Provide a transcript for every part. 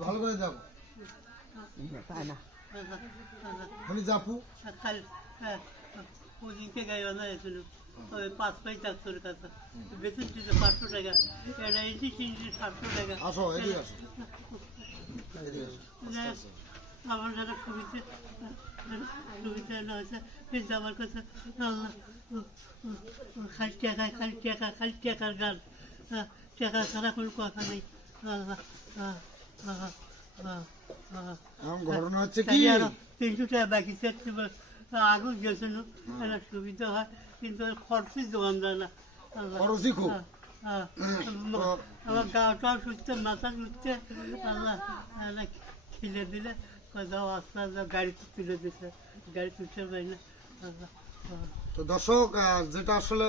ভালো করে যাবো যাপু ওদিনকে গাই বাঁধা হয়েছিল ওই 5 পয়সা তোর কাছে বেতন ছিল 500 টাকা এটা এসে কিনছে 700 টাকা। আসো এদিকে আসো আমার যারা সুবিধা না হয়েছে কিন্তু আমার কাছে আল্লাহ খালি টাকার গান টাকা ছাড়া কোনো কথা নেই। আল্লাহ ঘটনা হচ্ছে কি 300 টাকা বাকি থাকতে আগুন গেছিল একটা সুবিধা হয় কিন্তু খরচই দোকান যায় না। আমার গাটা সুস্থ মাথা সুস্থ আল্লাহ খেলে দিলে কোথাও আস্তে আস্তে গাড়িতে তুলে দিতে গাড়ি তুলতে পারি না। তো দর্শক যেটা আসলে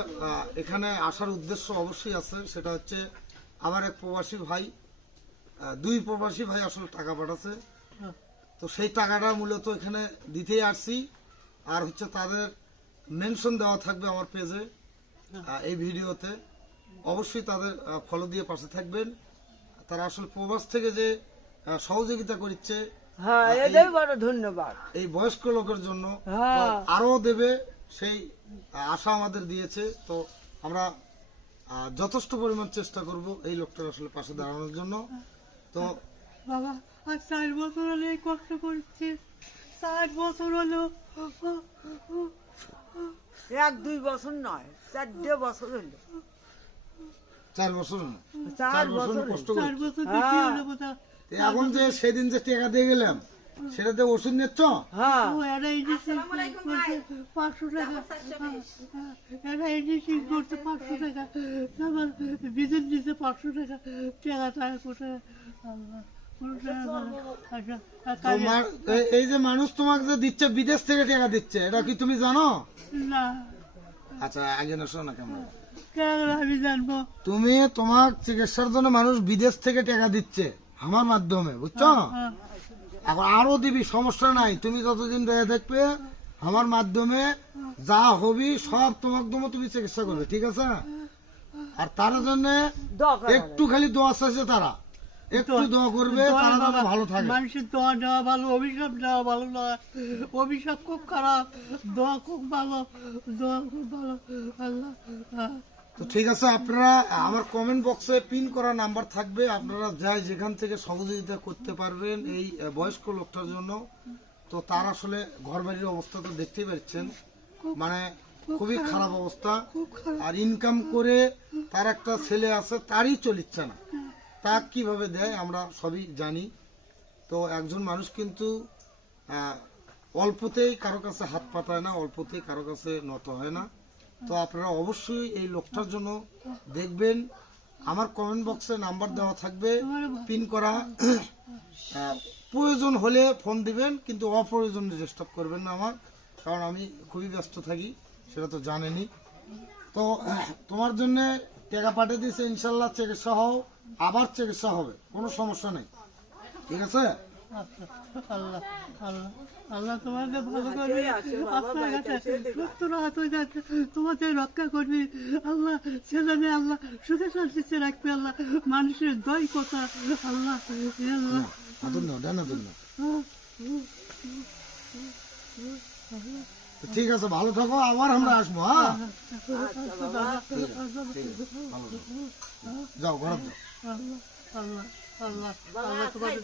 এখানে আসার উদ্দেশ্য অবশ্যই আছে সেটা হচ্ছে আমার এক প্রবাসী ভাই 2 প্রবাসী ভাই আসলে টাকা পাঠাচ্ছে তো সেই টাকাটা মূলত এখানে দিতেই আসছি আর হচ্ছে তাদের মেনশন দেওয়া থাকবে আমার পেজে এই ভিডিওতে অবশ্যই তাদের ফলো দিয়ে পাশে থাকবেন। তারা আসলে প্রবাস থেকে যে সহযোগিতা করছে ধন্যবাদ এই বয়স্ক লোকের জন্য আরো দেবে সেই আশা আমাদের দিয়েছে। তো আমরা যথেষ্ট পরিমাণ চেষ্টা করব এই লোকটার আসলে পাশে দাঁড়ানোর জন্য। তো বাবা আর 4 বছর হলে কষ্ট করছি 4 বছর হলো 1-2 বছর নয় 4 বছর হলো 4 বছর 4 বছর কষ্ট 4 বছর বেশি হলো বোধ এখন যে সেদিন যে টাকা দিয়ে গেলাম সেটাতে ওষুধ নিচ্ছ? হ্যাঁ ও এরা এডিসি করছে 500 টাকা এরা এডিসি করছে 500 টাকা আমার বিদেশ দিতে 500 টাকা টাকা কোথায় আল্লাহ তোমার এই যে মানুষ তোমাকে যে দিচ্ছে বিদেশ থেকে টাকা দিচ্ছে এটা কি তুমি জানো? না। আচ্ছা আগে না শোনো না কেমন আমি জানবো তুমি তোমার চিকিৎসার জন্য মানুষ বিদেশ থেকে টাকা দিচ্ছে আমার মাধ্যমে বুঝছো এখন আরো দিবি সমস্যা নাই তুমি যতদিন রয়ে থাকবে আমার মাধ্যমে যা হবি সব তোমার তুমি চিকিৎসা করবে ঠিক আছে। আর তার জন্য একটু খালি দোয়া চাইছে তারা একটু দোয়া করবে তারা যেন ভালো থাকে। মানুষের দোয়া দেওয়া ভালো অভিশাপ দেওয়া ভালো নয় অভিশাপ খুব খারাপ দোয়া খুব ভালো দোয়া খুব ভালো আল্লাহ। তো ঠিক আছে আপনারা আমার কমেন্ট বক্সে পিন করা নাম্বার থাকবে আপনারা যাই যেখান থেকে সহযোগিতা করতে পারবেন এই বয়স্ক লোকটার জন্য। তো তার আসলে ঘর বাড়ির অবস্থা তো দেখতেই পাচ্ছেন মানে খুবই খারাপ অবস্থা আর ইনকাম করে তার একটা ছেলে আছে তারই চলিচ্ছে না তা কিভাবে দেয় আমরা সবই জানি। তো একজন মানুষ কিন্তু অল্পতেই কারো কাছে হাত পাতায় না অল্পতেই কারো কাছে নত হয় না। তো আপনারা অবশ্যই এই লোকটার জন্য দেখবেন আমার কমেন্ট বক্সে নাম্বার দেওয়া থাকবে পিন করা প্রয়োজন হলে ফোন দিবেন কিন্তু অপ্রয়োজনে ডিস্টার্ব করবেন না আমার কারণ আমি খুবই ব্যস্ত থাকি সেটা তো জানেনই। তো তোমার জন্য টাকা পাঠিয়ে দিয়েছে ইনশাল্লাহ চিকিৎসা হও আবার চিকিৎসা হবে কোনো সমস্যা নেই ঠিক আছে। আল্লাহ আল্লাহ আল্লাহ তোমাকে ভালো করবে আপনার কাছে সত্তর হাত হয়ে যাচ্ছে তোমাকে রক্ষা করবে আল্লাহ ছেলে মেয়ে আল্লাহ সুখে শান্তিতে রাখবে আল্লাহ মানুষের দয় কথা আল্লাহ ঠিক আছে ভালো থাকো আবার আমরা আসবো হ্যাঁ যাও ঘরে যাও। আল্লাহ আল্লাহ আল্লাহ তোমাকে